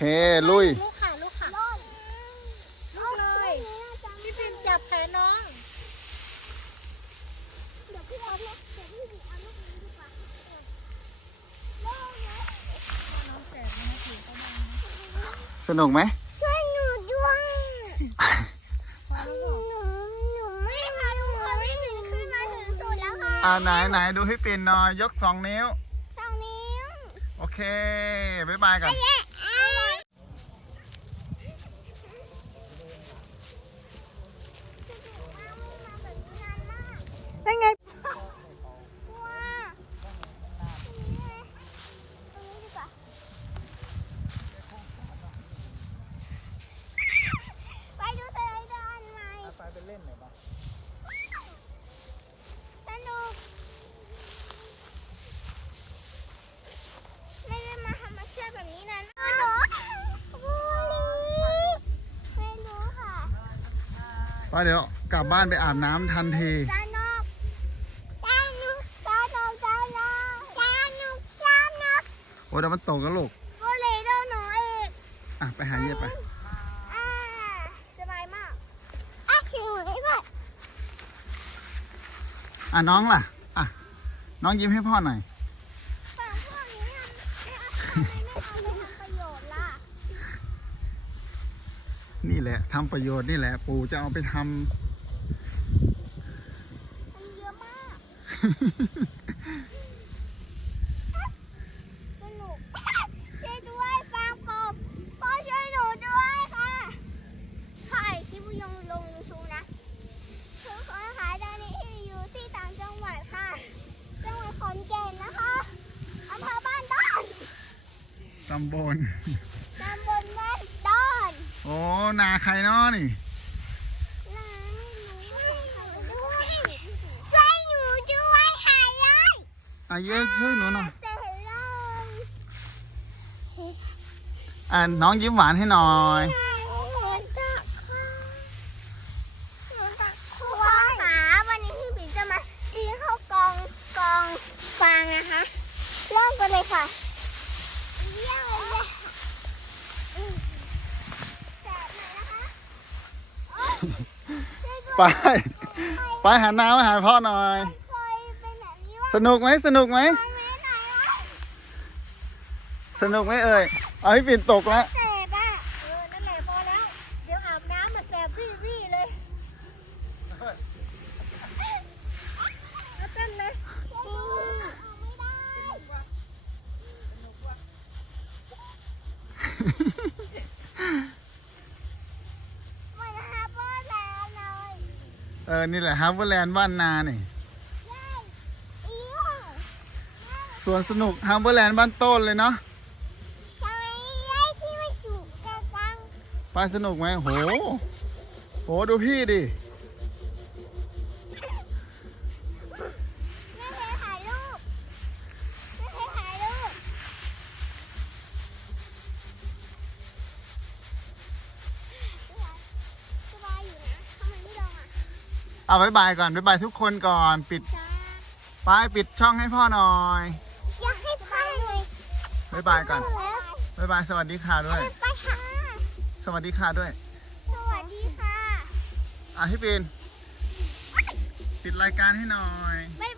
เค ลุย ลูกค่ะ ลูกค่ะ ลูกเลย พี่ปิ่นจับแขนน้อง เดี๋ยวพี่เอาลูกเดี๋ยวพี่เอาลูกนี้ดีกว่าน้องแสบนะถือประมาณสนุกไหมช่วยหนูด้วยพอแล้วบอกหนูหนูไม่พาหนูไม่ถึงขึ้นมาถึงสุดแล้วค่ะอ่าไหนไหนดูพี่ปิ่นหน่อยยกสองนิ้ว สองนิ้ว โอเค บ๊ายบายกันเอ๊ะอะไรมาแบบนี้นานมาก ได้ไง กลัวตรงนี้เลยตรงนี้ดีกว่าไปดูสไลเดอร์อันใหม่ ไปเป็นเล่นหน่อยปะ สนุกไม่ได้มาธรรมชาติแบบนี้นานมากบูลีไม่รู้ค่ะ ไปเดี๋ยวกลับบ้านไปอาบน้ำทันทีนกนกนกนกนกนกโอ้เดี๋ยวมันตกกันลูกบูลีเดอร์หนูอีกอะไปหาเย็บไปอ่าสบายมากอะชิวไม่พออะน้องล่ะ อะ น้องยิ้มให้พ่อหน่อย ฝั่งพวกนี้ทำไม่เอาไม่เอาไปทำประโยชน์ล่ะ นี่แหละทำประโยชน์นี่แหละ ปู่จะเอาไปทำมันเยอะมากสนุกช่วยด้วยฟังปบพ่อช่วยหนูด้วยค่ะถ่ายคลิปวิดีโอลงยูทูบนะคือคนขายตอนนี้อยู่ที่ต่างจังหวัดค่ะ จังหวัดขอนแก่นนะคะอำเภอบ้านด้อนตำบล อนโอ้นาใครเนาะนี่น้าไม่รู้ว่าใครด้วยช่วยหนูด้วยหายเลยอะเย้ช่วยหนูหน่อยเสร็จเลยอะน้องยิ้มหวานให้หน่อยหนูจะห ไปไปหาน้ำมาหาพ่อหน่อย เคยเป็นแบบนี้ว่าสนุกไหมสนุกไหม สนุกไหมเอ่ยเอาให้ปิดตกแล้ว แสบอะเออ นั่นแหละพอแล้ว เดี๋ยวอาบน้ำมาแสบวี่วี่เลยเอาเต้นเลยเอาไม่ได้มันฮาร์เบอร์แล้วเลย เออ นี่แหละฮาร์เวอร์แลนด์บ้านนานี่เย้อีหงสวนสนุกฮาร์เวอร์แลนด์บ้านโต้นเลยเนาะทำไมไอ้ที่มันสูงกระซังไปสนุกไหมโห โห ดูพี่ดิ ไม่เคยถ่ายรูปไม่เคยถ่ายรูปสบายอยู่นะทำไมไม่ลองอะ เอาบายบายก่อนบายบายทุกคนก่อนปิดจ้าป้ายปิดช่องให้พ่อหน่อยอยากให้พ่อเลยบายบายก่อนแล้วบายบายสวัสดีค่ะด้วย ไปค่ะ สวัสดีค่ะด้วย สวัสดีค่ะ อะพี่ปินปิดรายการให้หน่อย บ๊ายบาย